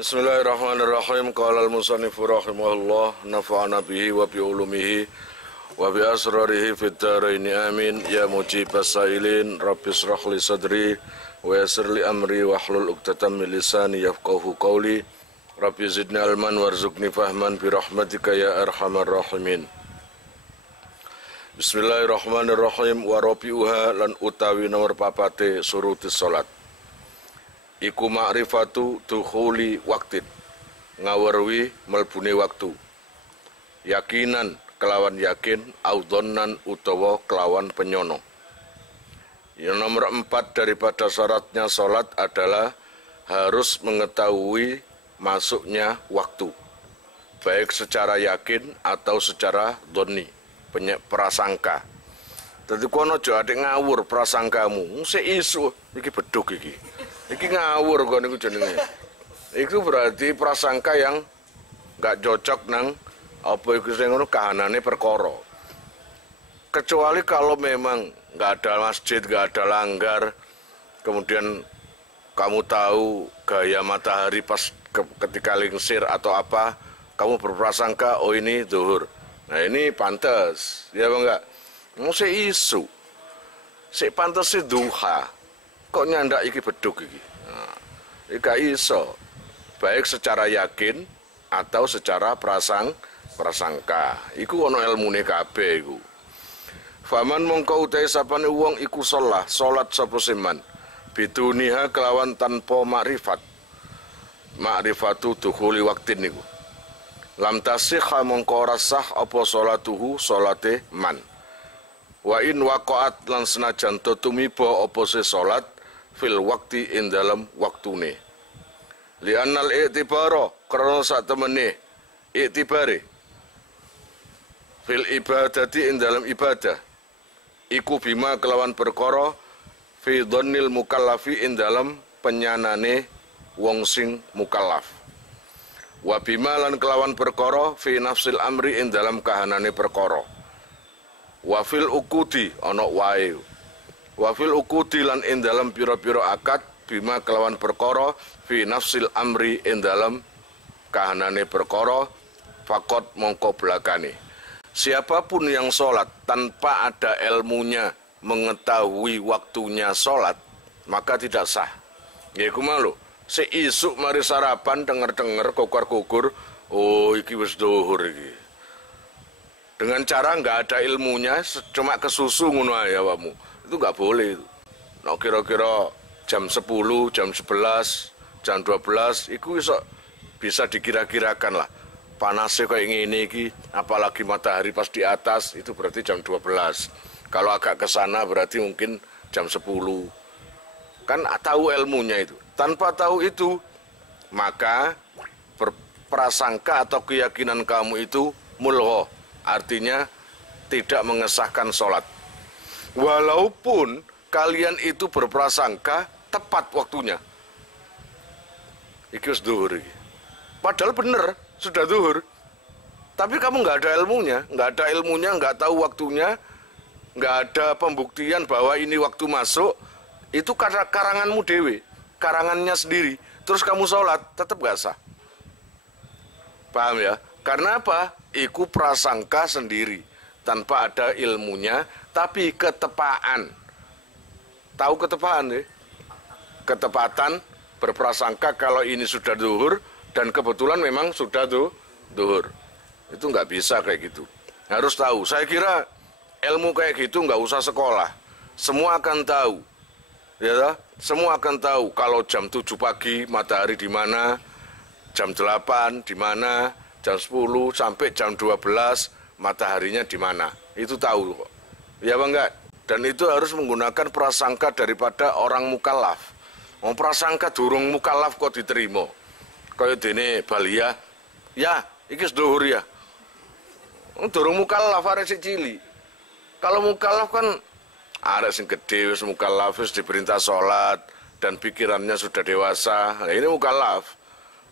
Bismillahirrahmanirrahim. Qala al-musannifu rahimahullah nafa'ana bihi wa bi ulumihi wa bi asrarihi fid dharain amin. Ya mujibas sailin rabbi shrah li sadri wa yassir li amri wahlul 'uqdatam min lisani yafqahu qawli. Rabbi zidni ilman warzuqni fahman bi rahmatika ya arhamar rahimin. Bismillahirrahmanirrahim. Wa rabi'uha lan utawi nomor papate surutis salat iku ma'rifatu dukhuli waktin, ngawerwi melbune waktu, yakinan kelawan yakin, audhonan utawa kelawan penyono. Yang nomor 4 daripada syaratnya sholat adalah harus mengetahui masuknya waktu, baik secara yakin atau secara dhonni, prasangka. Dadi kono aja adik ngawur prasangkamu, sik isu iki beduk iki. Iki ngawur kok niku jenenge. Iku berarti prasangka yang enggak cocok nang apa iku sing ngono kahanane perkara. Kecuali kalau memang enggak ada masjid, enggak ada langgar, kemudian kamu tahu gaya matahari pas ketika lingsir atau apa, kamu berprasangka oh ini zuhur. Nah ini pantas, ya bang enggak? Mesti isu. Sik pantas si duha. Kok nyandak iki beduk iki? Nah, iki iso. Baik secara yakin atau secara prasangka. Iku ono ilmune kabeh iku. Faman mongko utahe sapane wong iku salat sapa seman. Biduniha kelawan tanpa makrifat. Makrifatu dukhuli waktin niku. Lam tasihha mongko ora sah apa salatuhu salate man. Wa in waqa'at lan senajan tumiba apa se salat fil wakti ing dalam waktune. Li annal i'tibara karena sak temene i'tibare fil ibadati ing dalam ibadah iku bima kelawan perkara fi dhannil mukallafi ing dalam penyanane wong sing mukallaf. Wa bima lan kelawan perkara fi nafsil amri ing dalam kahanane perkara. Wa fil ukudi ana wae. Wa fil ukudi lan ing dalam pira-pira akad bima kelawan perkara fi nafsil amri ing dalam kahanane perkara fakot mongko belakane. Siapapun yang sholat tanpa ada ilmunya mengetahui waktunya sholat maka tidak sah. Ya iku malu. Seisuk mari sarapan denger-denger kokor-kokor, oh iki wis zuhur iki. Dengan cara nggak ada ilmunya, cuma kesusu ngono ae awakmu. Itu nggak boleh itu. Nah, kira-kira jam 10, jam 11, jam 12 itu bisa dikira-kirakan lah. Panasnya kayak ngene iki, apalagi matahari pas di atas itu berarti jam 12. Kalau agak ke sana berarti mungkin jam 10. Kan tahu ilmunya itu. Tanpa tahu itu, maka prasangka atau keyakinan kamu itu mulgho. Artinya tidak mengesahkan sholat. Walaupun kalian itu berprasangka tepat waktunya. Iki wis zuhur iki. Padahal bener sudah zuhur. Tapi kamu nggak ada ilmunya, nggak tahu waktunya, nggak ada pembuktian bahwa ini waktu masuk. Itu karanganmu dewe, karangannya sendiri. Terus kamu sholat tetap nggak sah. Paham ya? Karena apa? Iku prasangka sendiri tanpa ada ilmunya, tapi ketepaan. Tahu ketepaan ya? Ketepatan berprasangka kalau ini sudah zuhur dan kebetulan memang sudah zuhur. Itu nggak bisa kayak gitu. Harus tahu. Saya kira ilmu kayak gitu nggak usah sekolah. Semua akan tahu. Ya, semua akan tahu kalau jam 7 pagi matahari di mana, jam 8 di mana, jam 10 sampai jam 12 mataharinya di mana. Itu tahu kok. Ya bang enggak? Dan itu harus menggunakan prasangka daripada orang mukallaf. Mau prasangka durung mukallaf kok diterima. Kayak dene Balia, ya, iki zuhur ya. Durung mukallaf arek sik cilik. Kalau mukallaf kan arek sing gede wis mukallaf wis diperintah sholat dan pikirannya sudah dewasa. Nah, ini mukallaf.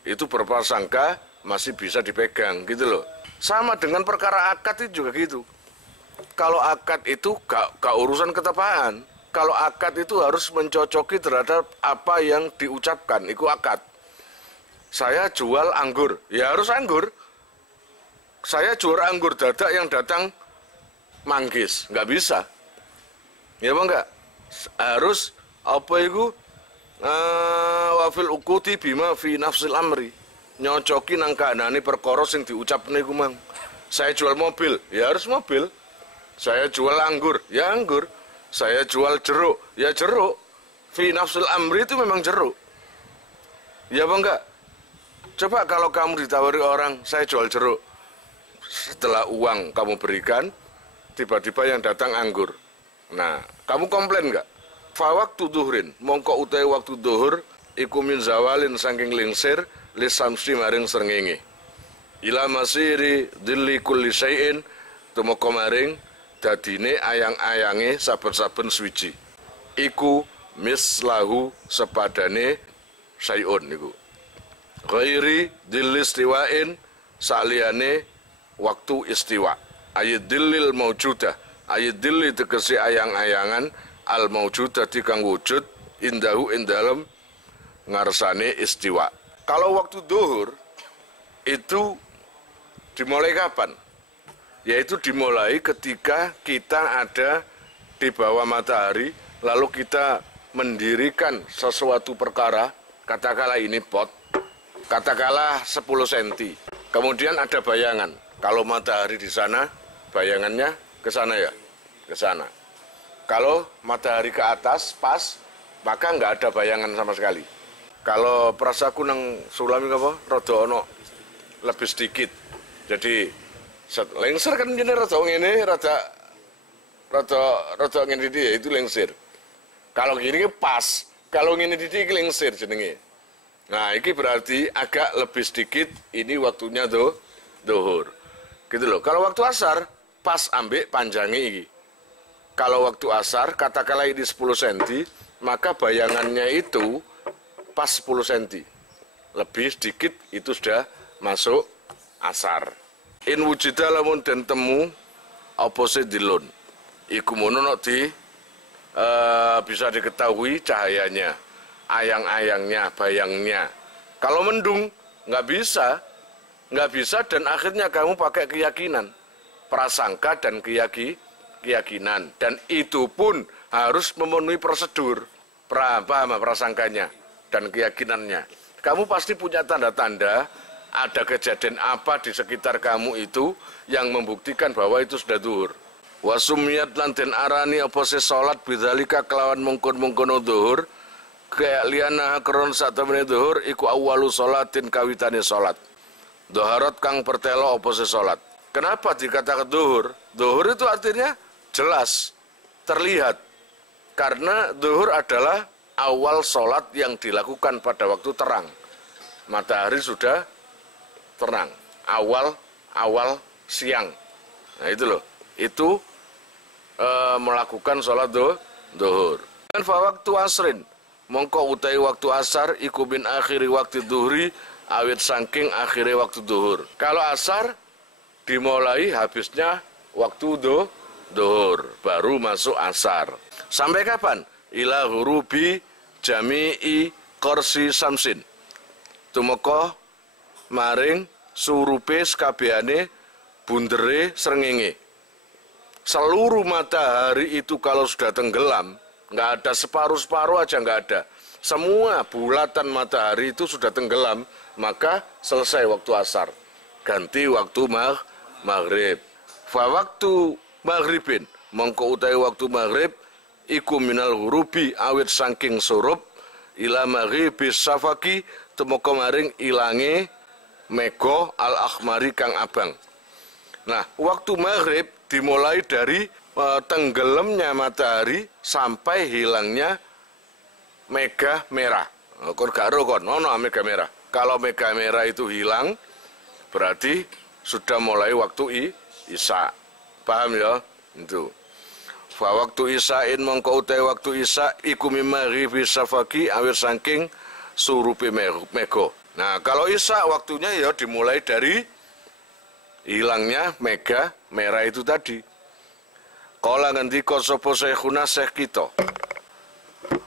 Itu berprasangka masih bisa dipegang gitu loh. Sama dengan perkara akad itu juga gitu. Kalau akad itu gak urusan ketepaan. Kalau akad itu harus mencocoki terhadap apa yang diucapkan, itu akad. Saya jual anggur, ya harus anggur. Saya jual anggur dadak yang datang manggis, nggak bisa. Ya apa enggak? Harus apa itu? Wafil ukuti bima fi nafsil amri. Nyocoki nang kahanane perkara sing diucapne iku mang. Saya jual mobil, ya harus mobil. Saya jual anggur, ya anggur. Saya jual jeruk, ya jeruk. Fi nafsil amri itu memang jeruk. Ya apa enggak? Coba kalau kamu ditawari orang, saya jual jeruk. Setelah uang kamu berikan, tiba-tiba yang datang anggur. Nah, kamu komplain enggak? Fawaktu duhrin, mongko utai waktu duhur, iku min zawalin saking lingsir, lisamsi maring srengenge. Ila masiri dilli kulli syai'in, tumeka maring dadine ayang-ayange saben-saben swiji. Iku mislahu sepadane syai'un niku. Ghairi dilli istiwa'in saliyane waktu istiwa. Ayat dillil maujudah, ayat dilli tegese ayang-ayangan al maujudah kang wujud indahu indalem ngarsane istiwa. Kalau waktu duhur itu dimulai kapan? Yaitu dimulai ketika kita ada di bawah matahari, lalu kita mendirikan sesuatu perkara, katakanlah ini pot, katakanlah 10 cm. Kemudian ada bayangan, kalau matahari di sana, bayangannya ke sana ya, ke sana. Kalau matahari ke atas, pas, maka nggak ada bayangan sama sekali. Kalau perasaku nang sulami apa, rada ono lebih sedikit. Jadi lengser kan jadi rada ngene, rada ngene dia itu lengser. Kalau gini pas, kalau ngene dia lengser jenenge. Nah, ini berarti agak lebih sedikit, ini waktunya duhur. Gitu loh. Kalau waktu asar, pas ambek panjangnya ini. Kalau waktu asar, katakanlah ini 10 cm, maka bayangannya itu pas 10 cm. Lebih sedikit, itu sudah masuk asar. In wujida lamun den temu, apa sih dilun. Iku mono bisa diketahui cahayanya, ayang-ayangnya, bayangnya. Kalau mendung, nggak bisa dan akhirnya kamu pakai keyakinan, prasangka dan keyakinan, dan itu pun harus memenuhi prosedur, prasangkanya dan keyakinannya. Kamu pasti punya tanda-tanda ada kejadian apa di sekitar kamu itu yang membuktikan bahwa itu sudah duhur. Wasumiyat lan den arani apa se salat bidzalika kelawan mungkon-mungkon duhur, kayak liana kron sak temene duhur iku awwalu salatin kawitane salat. Doharat kang pertelo apa se salat. Kenapa dikatakan duhur? Duhur itu artinya jelas, terlihat. Karena duhur adalah awal salat yang dilakukan pada waktu terang. Matahari sudah terang. Awal siang. Nah itu loh. Itu melakukan salat duhur. Dan waktu asrin, mongko utai waktu asar iku bin akhiri waktu duhri awit saking akhiri waktu duhur. Kalau asar dimulai habisnya waktu duhur, baru masuk asar. Sampai kapan? Ila hurubi jami'i korsi samsin. Tumeka maring surupe sekabehane bundere srengenge. Seluruh matahari itu kalau sudah tenggelam, nggak ada separuh-separuh aja nggak ada. Semua bulatan matahari itu sudah tenggelam, maka selesai waktu asar. Ganti waktu maghrib. Fa waktu maghribin, mongko utai waktu maghrib, iku minal hurubi awit saking surup, ila maghribis safaki, temoko maring ilange mego al-akhmari kang abang. Nah, waktu maghrib dimulai dari tenggelamnya matahari sampai hilangnya mega merah. Kon garo kon, ono mega merah. Kalau mega merah itu hilang, berarti sudah mulai waktu isya. Paham ya? Itu. Fa waktu isyain mongko utai waktu isya iku mimaghibi safaki awir saking surupi mego. Nah, kalau isya waktunya ya dimulai dari hilangnya mega merah itu tadi. Kala ngendika sapa syekhuna syekh kita.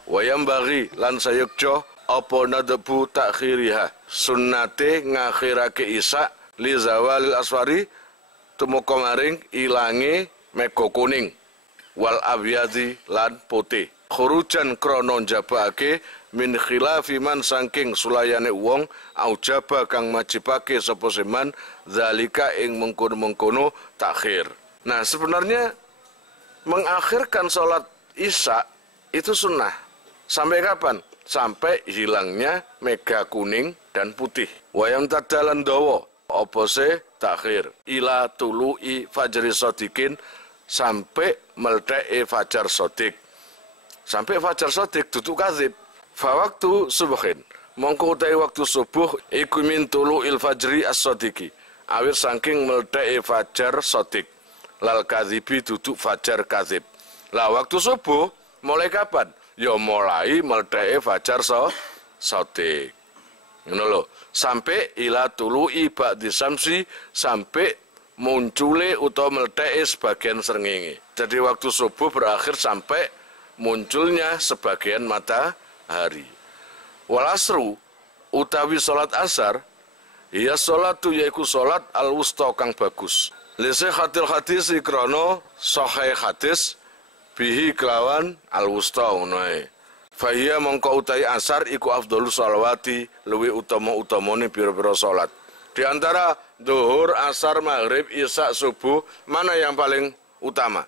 Wayam bagi lan sayukjo apa nadbu takhiriha sunnate ngakhirake isya li zawalil aswari tumeka maring ilange mega kuning wal abyadi lan putih khurujan krana njabake min khilafi man saking sulayane wong aujaba kang majibake sapa seman zalika ing mengkono-mengkono takhir. Nah, sebenarnya mengakhirkan sholat isya itu sunnah. Sampai kapan? Sampai hilangnya mega kuning dan putih. Wayam tadalan dawa apa se takhir ila tulu'i fajri shadiqin sampai meldeke fajar shadiq. Sampai fajar shadiq dudu kadzib. Fa waktu subuhin mongko utahe waktu subuh iku min tulu'il fajri as-shadiqi. Awir saking meldeke fajar shadiq. Lal kadzibi duduk fajar kadzib. Lah waktu subuh mulai kapan? Ya mulai meldeke fajar shadiq. Ngono lho. Sampai ila tulu'i ba'di samsi sampai muncule utawa meldeke sebagian srengenge. Jadi waktu subuh berakhir sampai munculnya sebagian matahari. Wal asru utawi salat asar ya salatu yaiku salat al-wusta kang bagus. Lise khatil hadis krana sahih hadis bihi kelawan al-wusta ngono. Fahiya mongko utai asar iku afdhalu sholawati luwi utama-utamane pira-pira salat. Di antara zuhur, asar, maghrib, isya, subuh mana yang paling utama?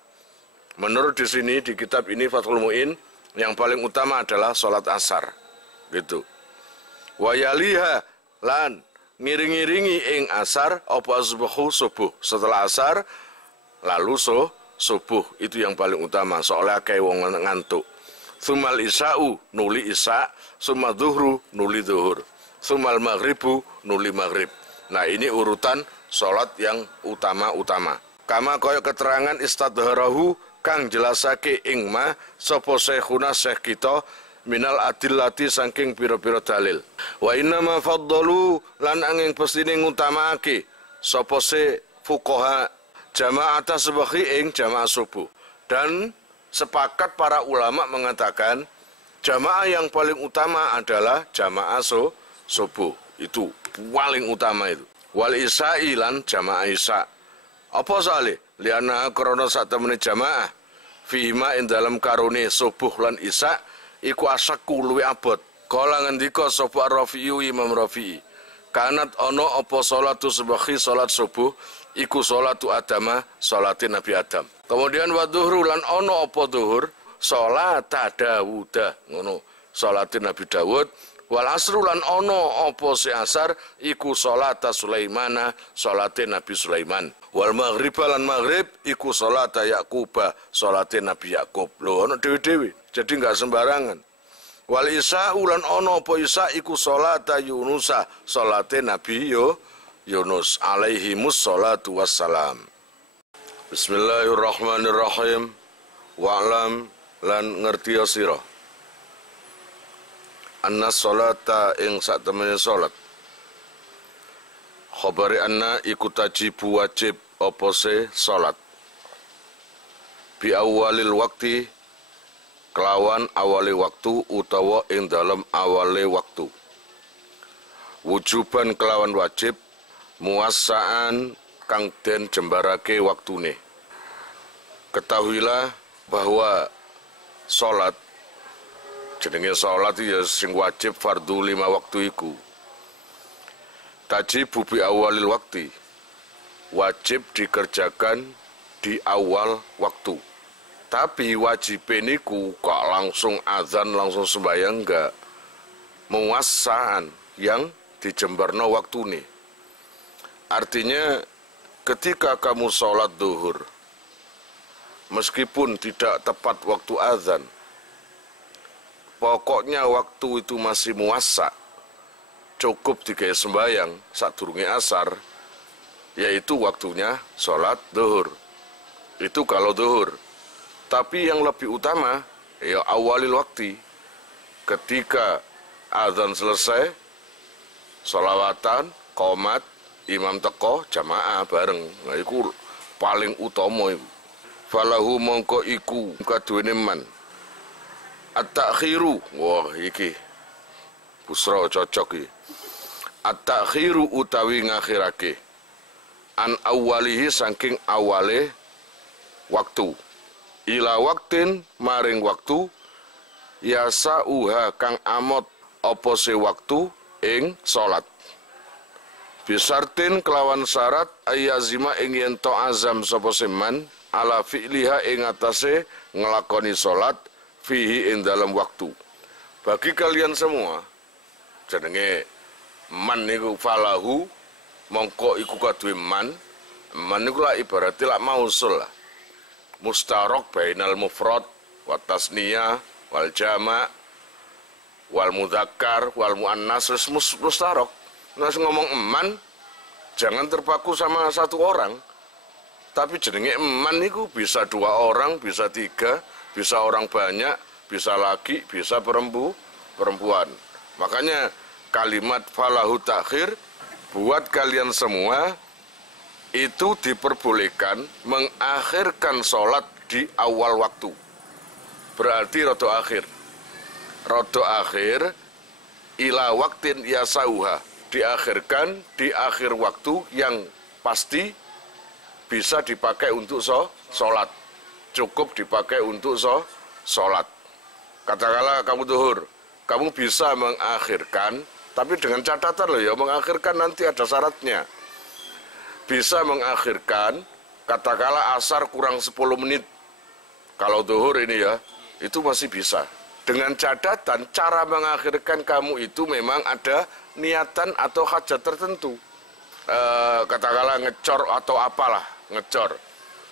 Menurut di sini di kitab ini Fathul Mu'in yang paling utama adalah salat asar. Gitu. Wa yaliha lan ngiring-ngiringi ing asar apa subuh subuh. Setelah asar lalu subuh itu yang paling utama soalnya kayak wong ngantuk. Sumal isya'u nuli isya, sumal zuhru nuli zuhur, sumal maghribu nuli maghrib. Nah ini urutan sholat yang utama-utama. Kama kaya keterangan istadharahu kang jelasake ing ma sapa syekhuna syekh kita minal adillati saking pira-pira dalil. Wa inna ma faddalu lan angin pestine ngutamake sapa se fuqaha jama'ata subuhi ing jamaah subuh. Dan sepakat para ulama mengatakan jamaah yang paling utama adalah jamaah subuh. Itu paling utama itu. Wal isya'i lan jamaah isya. Apa salih? Liana krana satemene jamaah fihima ing dalam karone subuh lan isya iku asaku luwi abot. Kala ngendika sapa Rafi'i Imam Rafi'i. Kanat ana apa salatu subuhi salat subuh iku salatu adama salatin Nabi Adam. Kemudian wa dhuhru lan ana apa dhuhur salat Dawuda ngono salatin Nabi Dawud. Wal asru lan ana apa si asar iku salat Sulaimana salatin Nabi Sulaiman. Wal maghrib lan maghrib iku salat Yaquba salatin Nabi Yakub. Lho ana dhewe-dhewe. Jadi enggak sembarangan. Wal isya lan ana apa isya iku salat Yunusa salatin Nabi Yunus alaihi musallatu wassalam. Bismillahirrahmanirrahim. Wa'lam lan ngerti sira anna sholata ing satemene salat khabari anna iku tajibu wajib apa se salat bi awalil wakti kelawan awale waktu utawa ing dalam awale waktu wujuban kelawan wajib muwassaan kang den jembarake waktune. Ketahuilah bahwa salat jenenge salat ya sing wajib fardu 5 waktu iku tajibu bi awalil waktu wajib dikerjakan di awal waktu. Tapi wajib niku kok langsung azan langsung sembahyang enggak, muwassaan yang dijembarno waktune. Artinya ketika kamu sholat duhur meskipun tidak tepat waktu azan, pokoknya waktu itu masih muwassa, cukup digawe sembahyang sadurunge asar, yaitu waktunya sholat duhur. Itu kalau duhur. Tapi yang lebih utama ya awalil waktu, ketika azan selesai, sholawatan, qomat, imam teko, jamaah bareng. Nah iku paling utama iku. Falahu mongko iku kaduwene man at-takhiru. Wah iki Busra cocok iki. At-takhiru utawi ngakhirake. An awalihi saking awale waktu. Ila waktin maring waktu yasa uha kang amot apa se waktu ing salat. Bisartin kelawan syarat ayazima ing yen to azam sapa seman ala fi'liha ing atase nglakoni salat fihi ing dalam waktu. Bagi kalian semua jenenge man niku falahu mongko iku kaduwe man niku lah ibarate lak mausul lah. Mustarok bainal mufrad wa tasniyah wal jama' wal mudzakkar wal muannas mustarok. Nek ngomong eman jangan terpaku sama satu orang. Tapi jenenge eman niku bisa 2 orang, bisa 3, bisa orang banyak, bisa laki, bisa perempuan. Makanya kalimat falahu takhir buat kalian semua itu diperbolehkan mengakhirkan sholat di awal waktu. Berarti rodo akhir. Rodo akhir ila waktin yasauha. Diakhirkan di akhir waktu yang pasti bisa dipakai untuk sholat. Cukup dipakai untuk sholat. Katakanlah kamu zuhur, kamu bisa mengakhirkan, tapi dengan catatan loh ya, mengakhirkan nanti ada syaratnya. Bisa mengakhirkan, katakanlah asar kurang 10 menit. Kalau zuhur ini ya, itu masih bisa. Dengan catatan, cara mengakhirkan kamu itu memang ada niatan atau hajat tertentu. Katakanlah ngecor atau apalah, ngecor.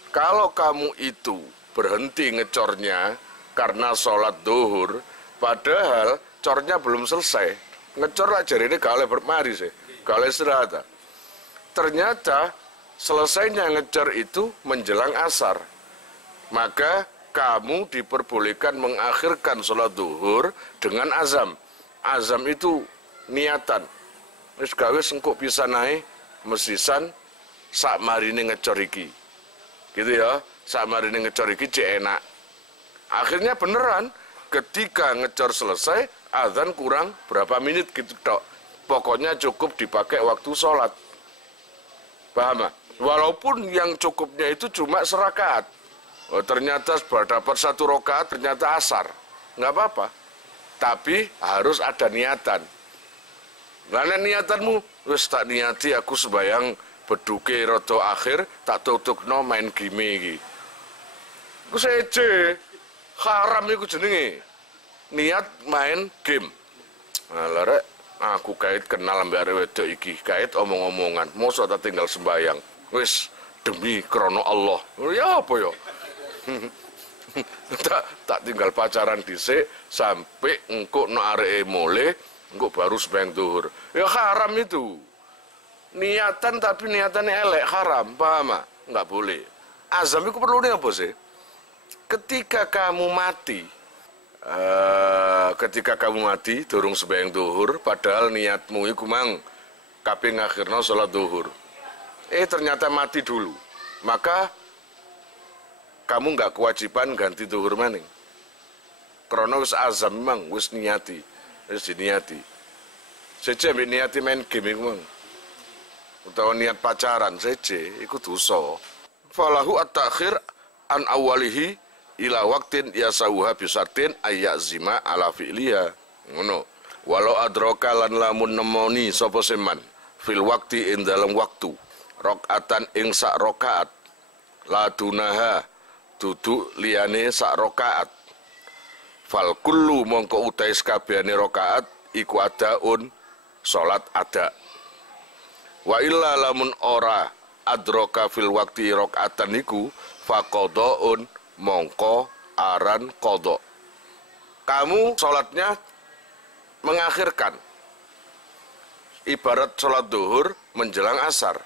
Kalau kamu itu berhenti ngecornya karena sholat zuhur, padahal cornya belum selesai. Ngecor lah jari ini gak oleh bermari sih, gak oleh istirahat. Ternyata selesainya ngecor itu menjelang asar. Maka kamu diperbolehkan mengakhirkan sholat zuhur dengan azam. Azam itu niatan. Wis gawe engko bisa naik mesisan sak marine ngecor iki. Gitu ya, sak marine ngecor iki cek enak. Akhirnya beneran ketika ngecor selesai, azan kurang berapa menit gitu tok. Pokoknya cukup dipakai waktu sholat. Paham? Walaupun yang cukupnya itu cuma serakaat. Oh, ternyata dapat 1 rakaat, ternyata asar. Nggak apa-apa. Tapi harus ada niatan. Karena niatanmu, wis tak niati aku sembayang beduke rodo akhir, tak tutukno main game iki. Ku seje. Haram iku jenenge. Niat main game. Nah, larek aku kait kenal mbak arek wedok iki, kait omong-omongan. Mosok tak tinggal sembayang. Wis demi krono Allah. Ya apa ya? tak tinggal pacaran dhisik sampai engko no areke mule, engko baru sembahyang zuhur. Ya haram itu. Niatan tapi niatannya elek, haram, paham? Enggak boleh. Azam itu perlu apa sih? Ketika kamu mati, durung sembahyang zuhur, padahal niatmu iku mang kape ngakhirno sholat zuhur. Ternyata mati dulu. Maka kamu nggak kewajiban ganti zuhur maning. Karena wis azam memang, wis niati, wis diniati. Seje ambek niati main game iku mang. Utawa niat pacaran seje, iku dosa. Falahu at-takhir an awalihi ila waktin yasauha bisartin ayyazima ala fi'liha. Ngono. Walau adroka lan lamun nemoni sapa seman fil wakti ing dalam waktu. Rakaatan ing sak rakaat. La dunaha duduk liyane sak rakaat. Fal kullu mongko utahe sakabehane rakaat iku adaun salat ada. Wa illa lamun ora adroka fil wakti rakaatan iku faqadaun mongko aran qada. Kamu salatnya mengakhirkan. Ibarat salat zuhur menjelang asar.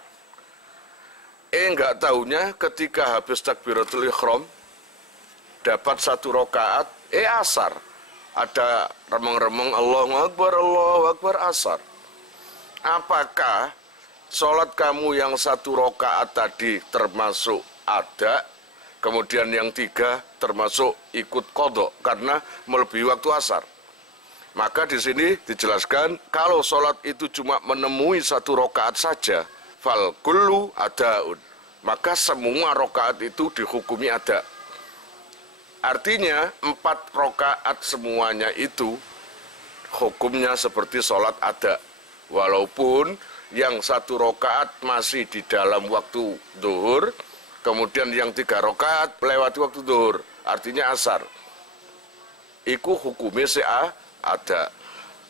Enggak tahunya ketika habis takbiratul ihram dapat 1 rakaat asar. Ada remeng-remeng Allahu Akbar asar. Apakah sholat kamu yang 1 rakaat tadi termasuk ada, kemudian yang 3 termasuk ikut qada karena melebihi waktu asar? Maka di sini dijelaskan kalau sholat itu cuma menemui 1 rakaat saja, fal kullu adaun, maka semua rakaat itu dihukumi ada. Artinya 4 rakaat semuanya itu hukumnya seperti sholat ada. Walaupun yang 1 rakaat masih di dalam waktu zuhur, kemudian yang 3 rakaat melewati waktu zuhur, artinya asar. Iku hukumnya ada.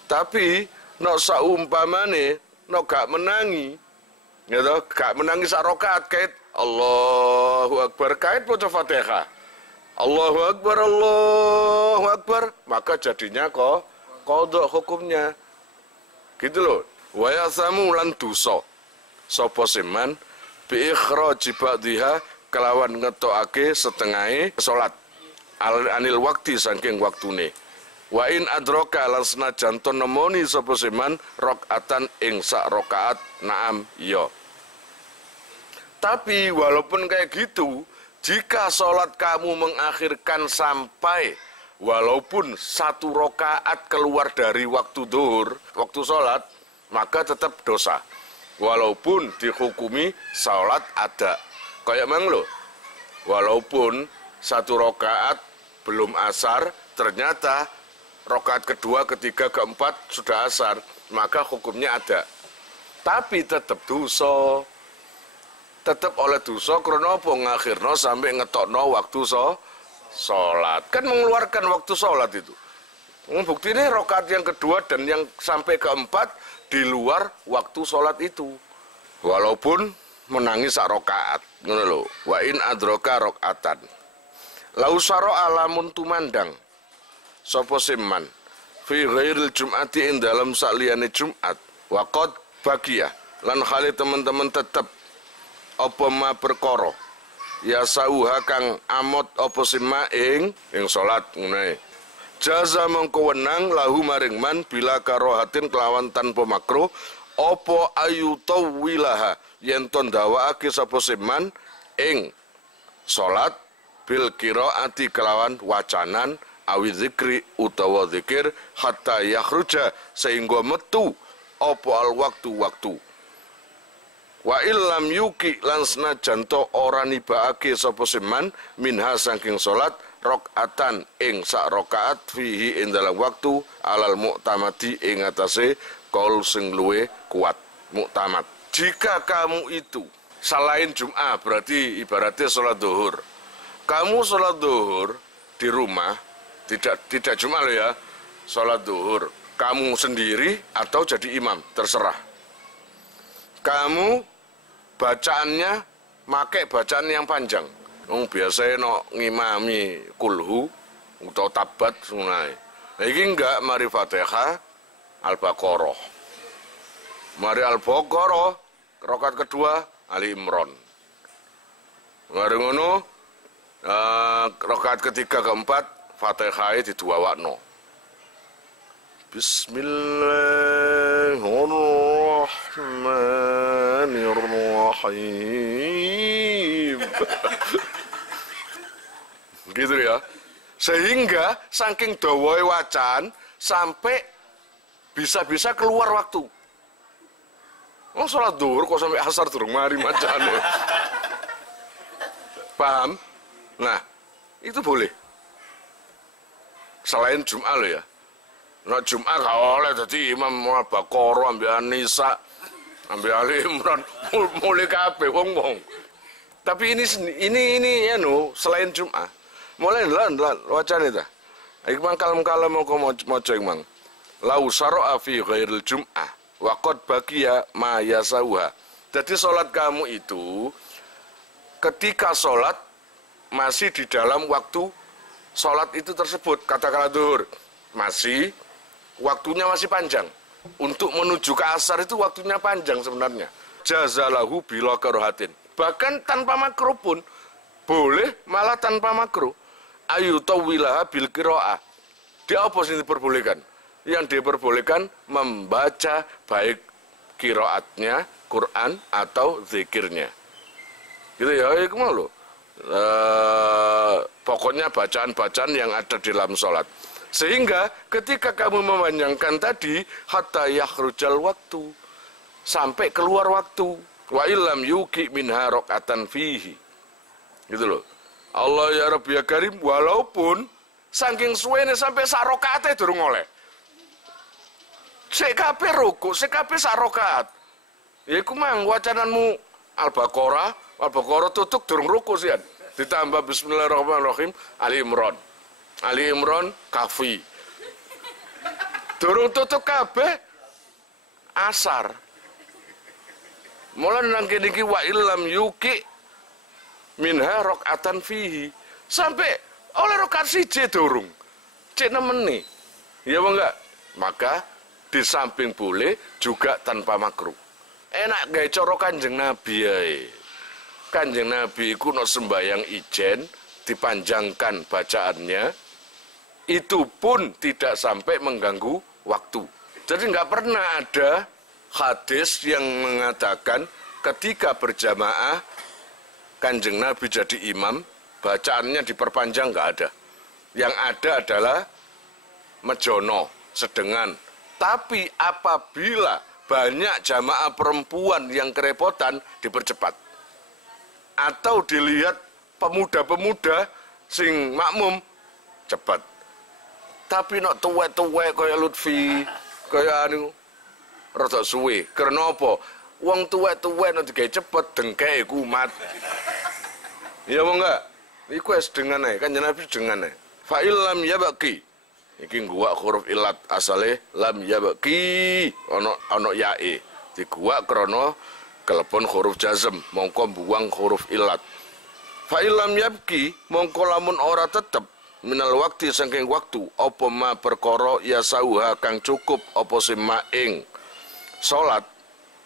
Tapi no saumpamane no gak menangi, gitu, gak menangi 1 rakaat kait Allahu Akbar, kait baca Fatihah, Allahu Akbar, maka jadinya qadha hukumnya. Gitu loh. Wa yasamu lan dosa sapa seman bi ikhraji ba'dhiha kelawan ngetokake setengahe salat anil waktu saking waktune. Wa in adraka lan senajan to nemoni sapa seman rakaatan ing 1 rakaat, naam iya. Tapi walaupun kayak gitu, jika sholat kamu mengakhirkan sampai walaupun 1 rakaat keluar dari waktu zuhur, waktu sholat, maka tetap dosa. Walaupun dihukumi sholat ada. Kayak mang loh, walaupun 1 rakaat belum asar, ternyata rakaat kedua, ketiga, keempat sudah asar, maka hukumnya ada. Tapi tetap dosa. Tetap oleh dosa karena apa ngakhirno sampai ngetokno waktu sholat. Kan mengeluarkan waktu sholat itu. Bukti ini rakaat yang kedua dan yang sampai keempat di luar waktu sholat itu. Walaupun menangis 1 rakaat. Ngono lho. Wa in adraka rakaatan. Lau saro alamun tumandang. Sopo siman. Fi ghairil jum'ati ing dalam sakliyane Jumat. Waqad bagiyah. Lan khali teman-teman tetap apa ma perkara ya sauha kang amot apa sima ing salat ngene. Jaza mengko wenang lahu maring man bila karohatin kelawan tanpa makruh apa ayu tawilaha yen to ndawaake sapa siman ing salat bil qiraati kelawan wacanan awi zikri utawa zikir hatta yakhruja sehingga metu apa al waktu. Wa illam yuki lan senajan to ora nibaake sapa seman minha saking salat rakaatan ing 1 rakaat fihi ing dalam waktu alal mu'tamadi ing atase kaul sing luwih kuat muktamad. Jika kamu itu selain Jumat, berarti ibaratnya salat zuhur. Kamu salat zuhur di rumah, tidak Jumat loh ya. Salat zuhur kamu sendiri atau jadi imam, terserah. Kamu bacaannya make bacaan yang panjang. Biasanya no ngimami kulhu atau tabat sunai. Iki enggak mari Fatihah, Al-Baqarah. Mari Al-Baqarah, rakaat kedua Ali Imran. Mari ngono rakaat ketiga keempat Fatihah diduawakno. Bismillahirrahmanirrahim. Gitu ya. Sehingga saking dawae wacan sampai bisa-bisa keluar waktu. Salat zuhur kok sampai asar durung mari macane. Paham? Nah, itu boleh. Selain Jumat loh ya. Nah Jumat gak oleh jadi imam Al-Baqarah ambil An-Nisa, ambil Ali Imran, mulai kabeh wong-wong. Tapi ini ya selain Jumat. Mulai lan wacane ta. Iki mang kalem-kalem moko maca mang. Lau syara'a fi ghairil Jum'ah wa qad baqiya ma yasauha. Jadi salat kamu itu ketika salat masih di dalam waktu salat itu tersebut, katakanlah zuhur, masih waktunya masih panjang. Untuk menuju ke asar itu waktunya panjang sebenarnya. Jazalahu bila karohatin. Bahkan tanpa makruh pun boleh, malah tanpa makruh. Ayu tawilaha bil qiraah. Dia apa sih diperbolehkan? Yang diperbolehkan membaca baik qiraatnya, Quran atau zikirnya. Gitu ya, itu malu. Pokoknya bacaan-bacaan yang ada di dalam sholat. Sehingga ketika kamu memanjangkan tadi hatta yakhrujal waktu, sampai keluar waktu, wa illam yuki minha rokatan fihi, gitu loh. Allah ya Rabbi ya Karim, walaupun saking suwene sampai sarokate durung oleh. Sik kabeh rukuk, sik kabeh sarokat. Ya iku mang wacananmu Al-Baqarah tutuk durung rukuk sian. Ditambah bismillahirrahmanirrahim Ali Imran Kahfi. Durung tutuk kabeh asar. Mula nang kene iki wa illam yuki minha rokatan fihi, sampai oleh rokat siji durung cek nemeni, ya apa enggak? Maka di samping boleh juga tanpa makruh. Enak gaya coro Kanjeng Nabi ya. Kanjeng Nabi iku no sembayang ijen dipanjangkan bacaannya, itu pun tidak sampai mengganggu waktu. Jadi nggak pernah ada hadis yang mengatakan ketika berjamaah Kanjeng Nabi jadi imam, bacaannya diperpanjang, nggak ada. Yang ada adalah mejono, sedengan. Tapi apabila banyak jamaah perempuan yang kerepotan, dipercepat. Atau dilihat pemuda-pemuda sing makmum, cepat. Tapi nok tuwek-tuwek kaya Lutfi, kaya anu rada suwe. Karena apa? Wong tuwek-tuwek nek digawe cepet dengke kumat. Ya apa enggak? Iku es dengan ae, kan Nabi dengan ae. Fa illam yabqi. Iki guwak huruf ilat asale lam yabqi ono yae. Diguwak krana kelepon huruf jazm, mongko buang huruf ilat. Fa illam yabqi, mongko lamun ora tetep minal waktu saking waktu apa ma perkara ya sauha kang cukup apa sema ing salat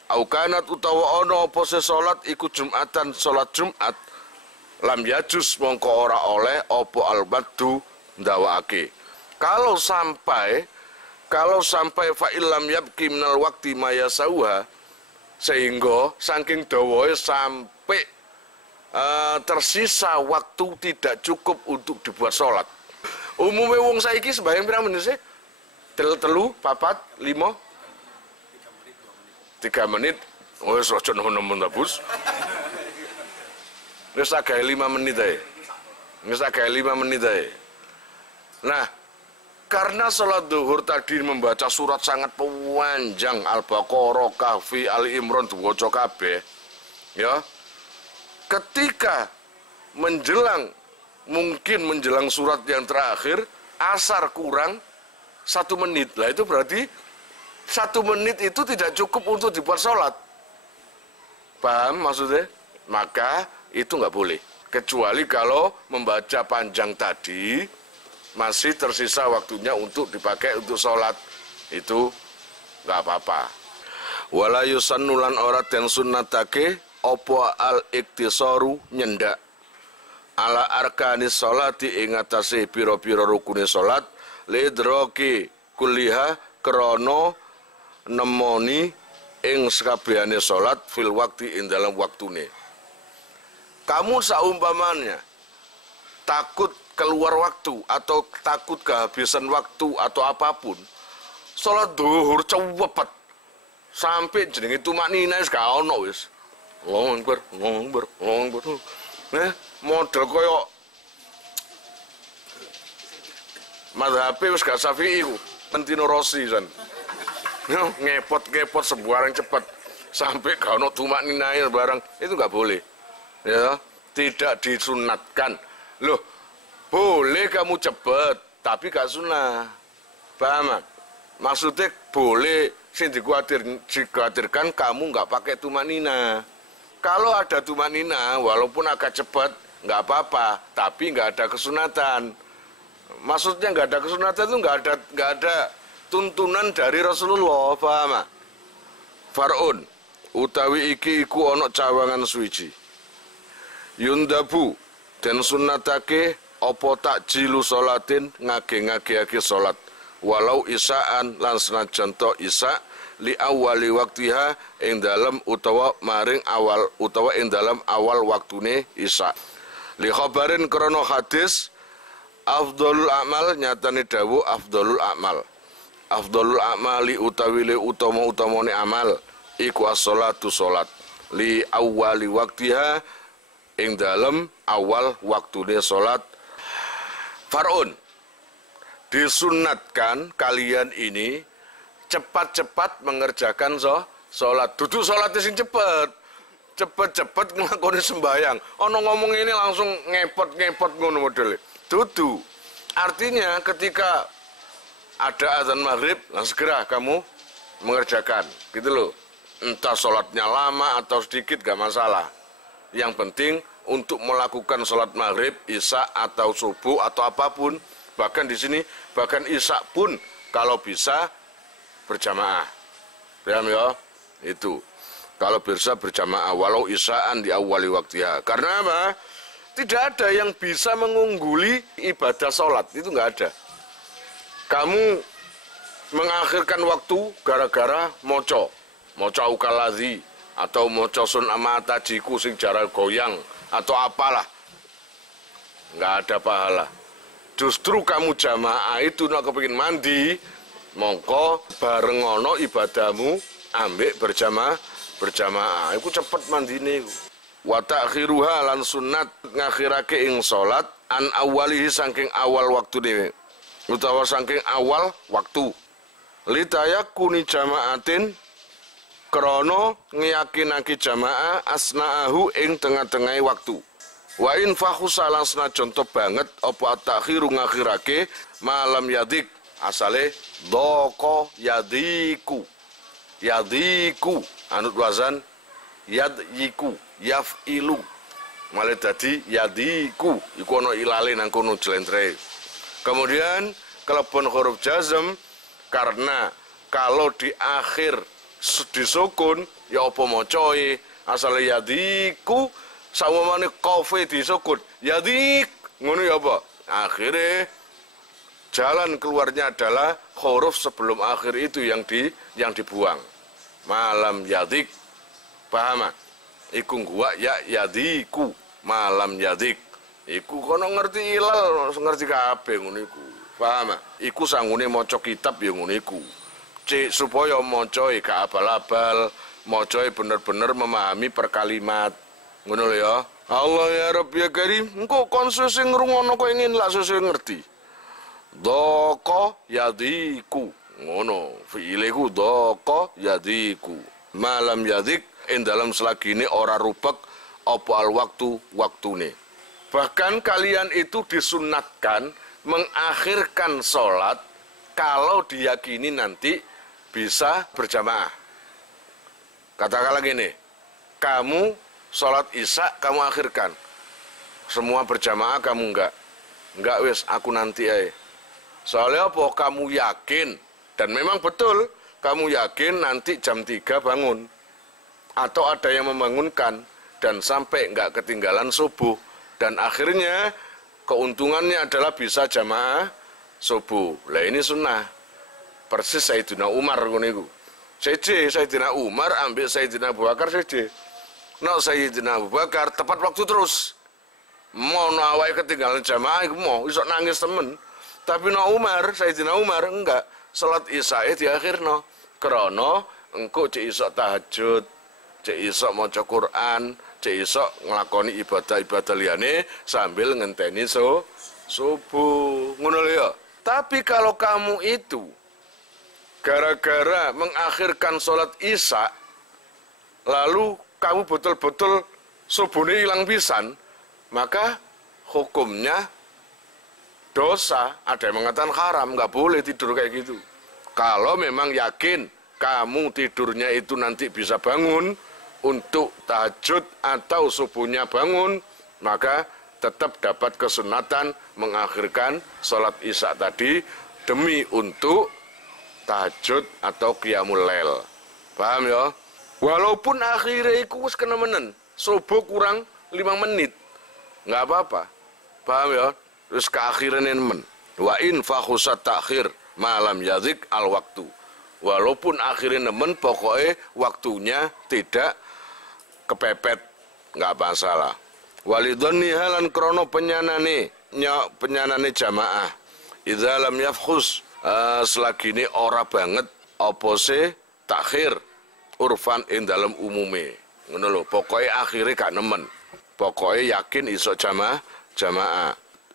au kanat utawa ana apa se salat iku Jumatan salat Jumat lam yajus mongko ora oleh apa albadu ndawake. Kalau sampai fa illam yabqi minal waqti ma yasauha, sehingga saking dawae sampai tersisa waktu tidak cukup untuk dibuat sholat. Umumnya wong saiki sembahyang pirang menit sih? Telu, papat, 5, 3 menit. Oh, sojo nemen tabus. Wis gawe 5 menit ae. Nah, karena sholat duhur tadi membaca surat sangat panjang, Al-Baqarah, Kahfi, Ali Imran diwaca kabeh, ya. Ketika mungkin menjelang surat yang terakhir, asar kurang 1 menit. Lah itu berarti 1 menit itu tidak cukup untuk dibuat sholat. Paham maksudnya? Maka itu nggak boleh. Kecuali kalau membaca panjang tadi, masih tersisa waktunya untuk dipakai untuk sholat. Itu nggak apa-apa. Wala yusannulan ora den sunnatake opo al-iktisaru nyendak ala arkanis sholati ing atase pira-pira rukune salat lidroki kulliha krana nemoni ing sakabehane salat fil wakti ing dalam waktune. Kamu saumpamanya takut keluar waktu atau takut kehabisan waktu atau apapun, salat duhur cepet sampai jenenge tumaknina wis gak ono wis. Allahu Akbar. Model koyo mazhabe wis gak Syafi'i ku, Mentino Rossi kan. Ngepot sembarang cepet sampai gak ono tumak ninair barang, itu gak boleh. Ya, tidak disunatkan. Loh, boleh kamu cepet, tapi gak sunnah. Paham? Maksudnya boleh sing dikhawatirkan kamu nggak pakai tumak nina. Kalau ada tumanina, walaupun agak cepat, nggak apa-apa, tapi nggak ada kesunatan. Maksudnya nggak ada kesunatan itu nggak ada tuntunan dari Rasulullah, paham? Far'un, utawi iki iku ono cawangan suci. Yundabu, dan sunnatake opo takjilu sholatin ngage-ngageake sholat. Walau isaan lan senajan to isa li awali waktiha ing dalam utawa maring awal utawa ing dalam awal waktune isya li khabarin krana hadis Afdolul a'mal nyatane dawu afdolul a'mal. Afdolul a'mali utawi le utama-utamane amal iku as-sholatu sholat li awali waktiha ing dalem awal waktune sholat. Far'un disunatkan kalian ini cepat-cepat mengerjakan sholat. Duduk sholat sing cepet. Cepet-cepet ngelakoni sembahyang. Ono ngomong ini langsung ngepot-ngepot ngono modele. Dudu. Artinya ketika ada azan maghrib, langsung segera kamu mengerjakan. Gitu loh. Entah sholatnya lama atau sedikit gak masalah. Yang penting untuk melakukan sholat maghrib, isya atau subuh atau apapun. Bahkan di sini, bahkan isya pun kalau bisa berjamaah. Paham ya? Itu. Kalau bisa berjamaah walau isya'an di awali waktiha. Karena apa? Tidak ada yang bisa mengungguli ibadah sholat. Itu nggak ada. Kamu mengakhirkan waktu gara-gara moco ukalazi atau moco sun amatajiku sing jaral goyang atau apalah. Nggak ada pahala. Justru kamu jamaah itu nak kepingin mandi, mongko bareng ono ibadahmu ambek berjamaah. Iku cepet mandine iku. Wa ta'khiruha lan sunat ngakhirake ing salat an awalihi saking awal waktune utawa saking awal waktu. Litayakuni jamaatin krana ngeyakinake jamaah asnaahu ing tengah-tengahe waktu. Wa in fakhusalan senajan banget apa ta'khiru ngakhirake malam yadik asale doko yadiku anut wazan yadyiku yaf'ilu malah dadi yadiku iku ana ilale nang kono jlentre. Kemudian kelebon huruf jazm karena kalau di akhir disukun ya apa macae asale yadiku sawamane kofe disukun yadik ngono ya apa akhirnya jalan keluarnya adalah huruf sebelum akhir itu yang dibuang. Malam yadik, paham? Iku gua ya yadiku, malam yadik. Iku kono ngerti ilal, ngerti kabeh ngono iku. Paham? Iku sangune maca kitab ya ngono iku. Supaya macae gak abal-abal, macae bener-bener memahami per kalimat. Ngono lho ya. Allah ya Rabb ya Karim, engko kon sing ngrungono kok ingin lak sesuk ngerti. Doko yadiku ngono fi'ileku doko yadiku malam yadik in dalam selagine ora rubek apa al waktune. Bahkan kalian itu disunatkan mengakhirkan sholat kalau diyakini nanti bisa berjamaah. Katakanlah gini, kamu sholat isya kamu akhirkan, semua berjamaah kamu enggak wis aku nanti aja. Soalnya apa? Kamu yakin, dan memang betul, kamu yakin nanti jam 3 bangun. Atau ada yang membangunkan, dan sampai nggak ketinggalan subuh. Dan akhirnya, keuntungannya adalah bisa jamaah subuh. Lah ini sunnah. Persis Sayyidina Umar. Sayyidina Umar ambil Sayyidina Abu Bakar saja. No Sayyidina Abu Bakar, tepat waktu terus. Mau awake ketinggalan jamaah, mau, isok nangis temen. Tapi Sayyidina Umar enggak, salat isya di akhirno. Krana engko cek isok tahajud, cek isok maca Quran, cek isok nglakoni ibadah-ibadah liyane sambil ngenteni subuh. Ngono lho ya. Tapi kalau kamu itu gara-gara mengakhirkan salat isya lalu kamu betul-betul subuhnya hilang pisan, maka hukumnya dosa. Ada yang mengatakan haram, nggak boleh tidur kayak gitu. Kalau memang yakin kamu tidurnya itu nanti bisa bangun untuk tahajud atau subuhnya bangun, maka tetap dapat kesunatan mengakhirkan sholat isya tadi demi untuk tahajud atau qiyamul lail. Paham ya? Walaupun akhirnya itu kena menen, subuh kurang 5 menit, nggak apa-apa. Paham ya? Terus keakhiran men. Wa in fakhusat takhir malam yazik al waktu. Walaupun akhirnya nemen pokoknya waktunya tidak kepepet, nggak masalah. Walidhonni halan krono penyanane penyanane jamaah. Idza lam yafkhus selagi ini ora banget apa se takhir urfan ing dalem umume. Ngono lho, pokoke akhire gak nemen. Pokoke yakin iso jamaah.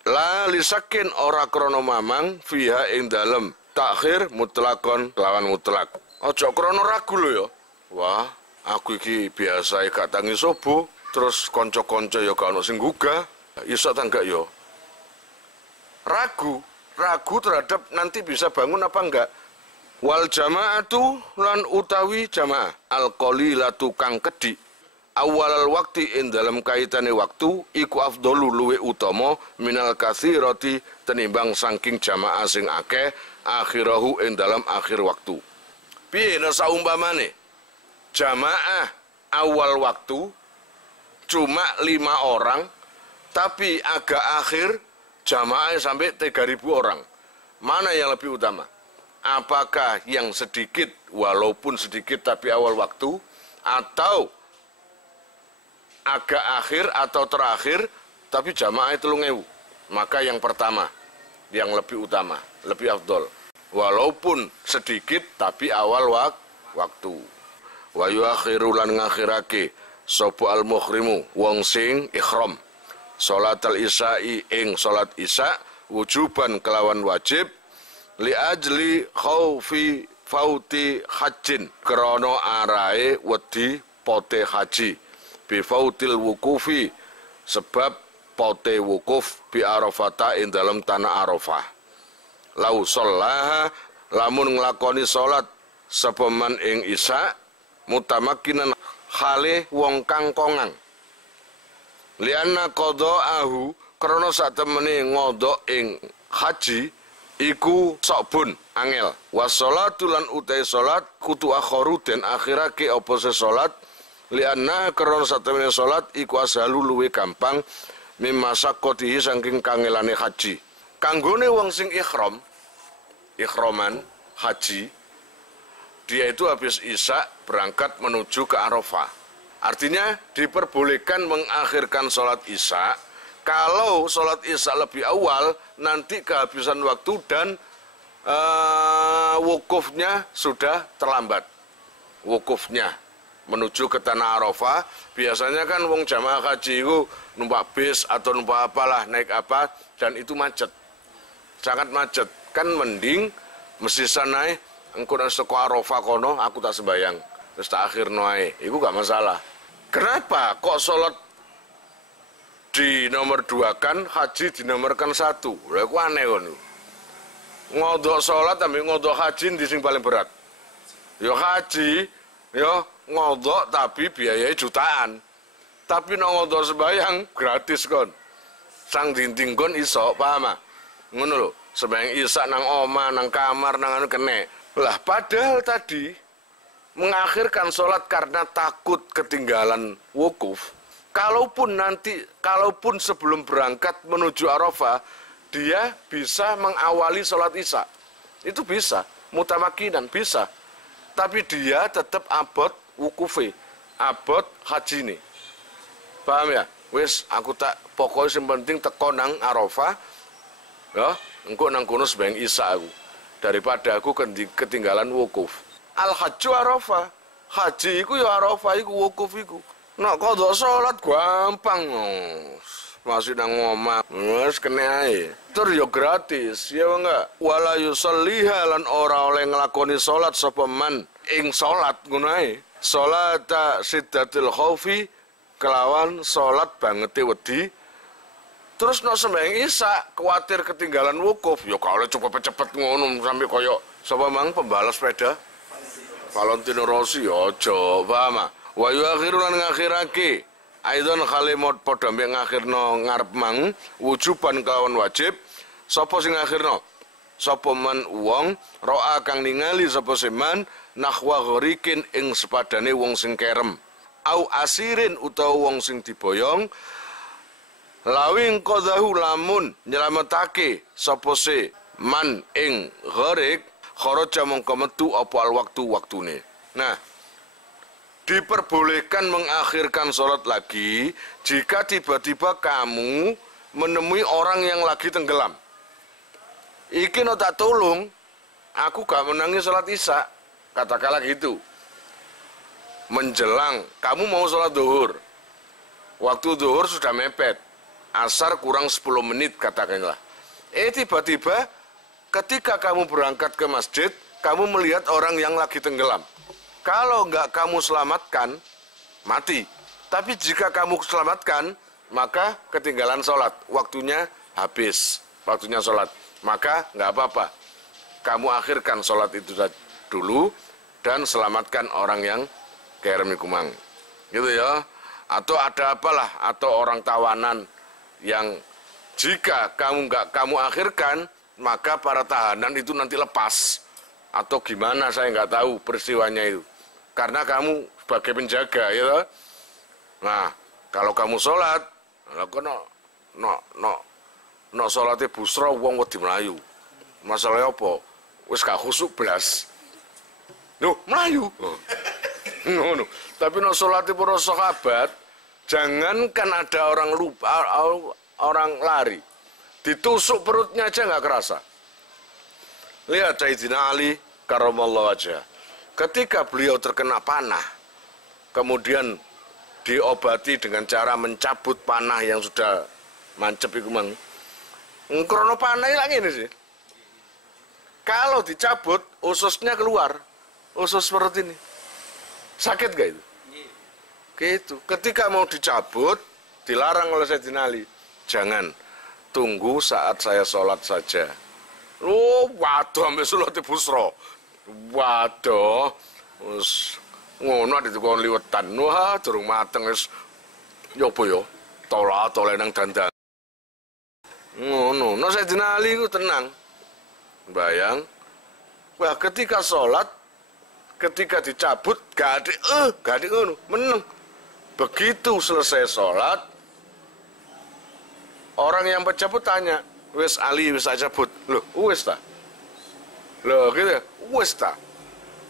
La lisakin ora krana mamang fiha ing dalem takhir mutlakon lawan mutlak. Aja krana ragu lho ya. Wah, aku iki biasa gak tangi subuh, terus kanca-kanca ya gak ono sing gugah. Iso ta enggak ya? Ragu terhadap nanti bisa bangun apa enggak. Wal jamaatu lan utawi jamaah al-qalilatu kang kedhi awalal wakti ing dalam kaitane waktu iku afdalu luwe utama minal katsirati tenimbang saking jamaah sing akeh akhirahu ing dalam akhir waktu. Piye nek saumpamane jamaah awal waktu cuma 5 orang tapi agak akhir jamaah sampai 3.000 orang. Mana yang lebih utama? Apakah yang sedikit walaupun sedikit tapi awal waktu atau agak akhir atau terakhir tapi jamaah 3.000? Maka yang pertama yang lebih utama, lebih afdol. Walaupun sedikit tapi awal waktu. Wa yuakhiru lan ngakhirake sapa al muhrimu wong sing ihram salatal isya'i ing salat isya wujuban kelawan wajib li ajli khaufi fauti hajjin krana arahe wedi pote haji bi fautil wukufi sebab pote wukuf bi arafata ing dalam tanah Arafah. Lau shallaha lamun nglakoni salat sapa man ing isya mutamakinan khale wong kang kongang lianna qada'ahu krana sak temene ngodok ing haji iku sokbun angel wassalatu lan utai salat kutu akharu den akhirake apa se salat lianna krana sak temene salat iku ashalu luwe gampang mimasaqatihi saking kangelane haji. Kanggone wong sing ikhraman haji, dia itu habis isya berangkat menuju ke Arafah. Artinya diperbolehkan mengakhirkan sholat isya kalau sholat isya lebih awal nanti kehabisan waktu dan wukufnya sudah terlambat. Wukufnya menuju ke tanah Arafah, biasanya kan wong jamaah haji itu numpak bis atau numpak apalah, naik apa, dan itu macet. Sangat macet. Kan mending mesti sanai engko nang saka Arafah kono aku tak sembayang. Terus tak akhir noe, itu gak masalah. Kenapa kok sholat di nomor 2 kan, haji di nomorkan 1? Lha iku aneh ngono. Ngodok sholat ambil ngodok haji di sing paling berat. Yo haji, yo ngodok tapi biayanya jutaan. Tapi ngodok sembayang gratis kon. Sang dinding kon iso, paham ah? Ngono lho, sembayang isya nang oma, nang kamar, nang anu kene. Lah padahal tadi mengakhirkan sholat karena takut ketinggalan wukuf. Kalaupun sebelum berangkat menuju Arafah, dia bisa mengawali sholat isya. Itu bisa, mutamakinan bisa. Tapi dia tetap abot wukufe, abot haji nih. Paham ya? Wis aku tak pokoknya yang penting teko nang Arafah. Ya, engko nang kono sembahyang isya aku. Daripada aku ketinggalan wukuf. Al-hajju Arafah. Haji iku ya Arafah iku wukuf iku. Nek kodok salat gampang. Masih nang omah. Wis kene ae. Tur ya gratis, ya enggak? Wala yusalliha lan ora oleh nglakoni salat sapa man ing salat ngono ae. Salata siddatil khaufi kelawan salat bangete wedi. Terus no sembahyang isya kuatir ketinggalan wukuf. Ya kalau cepet-cepet ngono sampai koyo sapa mang pembalap sepeda Valentino Rossi aja paham. Wa yuakhiru lan ngakhirake aidon khalimot padha mbek ngakhirno ngarep mang wujuban kawan wajib sapa sing ngakhirno sapa man wong roa kang ningali sapa seman nahwa ghorikin ing sepadane wong sing kerem au asirin utawa wong sing diboyong lawing qadahu lamun nyelametake sapa se man ing gharik kharaja mongko metu apa al waktune. Nah, diperbolehkan mengakhirkan sholat lagi jika tiba-tiba kamu menemui orang yang lagi tenggelam. Iki no tak tolong, aku gak menangi sholat isya, katakanlah gitu. Menjelang, kamu mau sholat duhur, waktu duhur sudah mepet, asar kurang 10 menit katakanlah. Tiba-tiba ketika kamu berangkat ke masjid, kamu melihat orang yang lagi tenggelam. Kalau nggak kamu selamatkan, mati. Tapi jika kamu selamatkan, maka ketinggalan sholat. Waktunya habis, waktunya sholat. Maka nggak apa-apa. Kamu akhirkan sholat itu dulu dan selamatkan orang yang kerem kumang. Gitu ya. Atau ada apalah, atau orang tawanan yang jika nggak kamu akhirkan, maka para tahanan itu nanti lepas. Atau gimana, saya nggak tahu peristiwanya itu. Karena kamu sebagai penjaga, ya. Nah, kalau kamu sholat, no sholatnya busra, wong wedi melayu. Masalahnya apa? Wis gak khusuk belas. Melayu. No. Tapi no sholatnya para sahabat, jangankan ada orang lupa, orang lari, ditusuk perutnya aja nggak kerasa. Lihat Sayyidina Ali karramallahu wajhah. Ketika beliau terkena panah, kemudian diobati dengan cara mencabut panah yang sudah mancep itu mang. Krono panah lagi ini sih. Kalau dicabut, ususnya keluar, usus perut ini. Sakit gak itu? Gitu. Ketika mau dicabut, dilarang oleh Sayyidina Ali. Jangan, tunggu saat saya sholat saja. Waduh, sampai sholat busro. Waduh, ngono ditukon liwetan. Wah, durung mateng wis yo apa yo? Tolak-tolak nang dandang. Ngono, Sayyidina Ali ku tenang. Bayang. Wah, ketika sholat, ketika dicabut gak ada ngono, meneng. Begitu selesai sholat, orang yang pencabut tanya, wis Ali wis cabut. Loh, wis ta? Loh, gitu ya? Wis ta?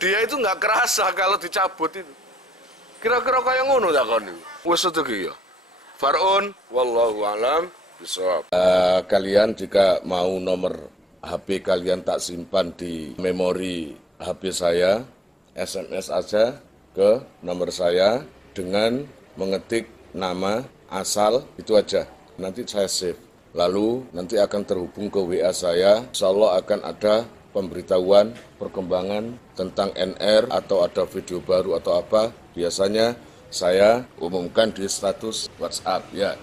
Dia itu nggak kerasa kalau dicabut itu. Kira-kira kayak ngono tak kon itu. Wis itu ya. Far'un wallahu alam bisawab. Kalian jika mau nomor HP kalian tak simpan di memori HP saya, SMS aja ke nomor saya dengan mengetik nama asal itu aja. Nanti saya save. Lalu nanti akan terhubung ke WA saya. Insyaallah akan ada pemberitahuan perkembangan tentang NR atau ada video baru atau apa. Biasanya saya umumkan di status WhatsApp ya.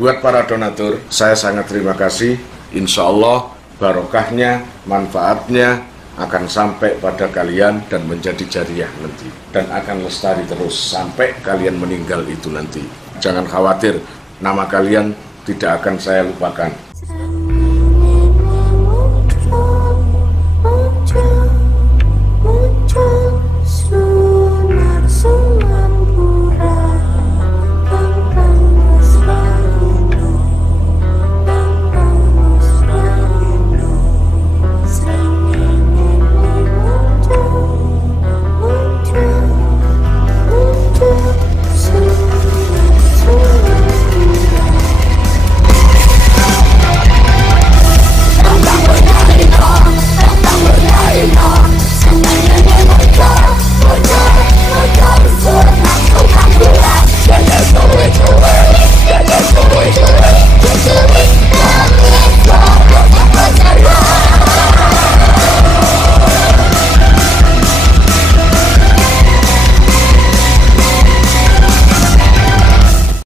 Buat para donatur, saya sangat terima kasih. Insya Allah barokahnya, manfaatnya akan sampai pada kalian dan menjadi jariah nanti. Dan akan lestari terus sampai kalian meninggal itu nanti. Jangan khawatir, nama kalian tidak akan saya lupakan.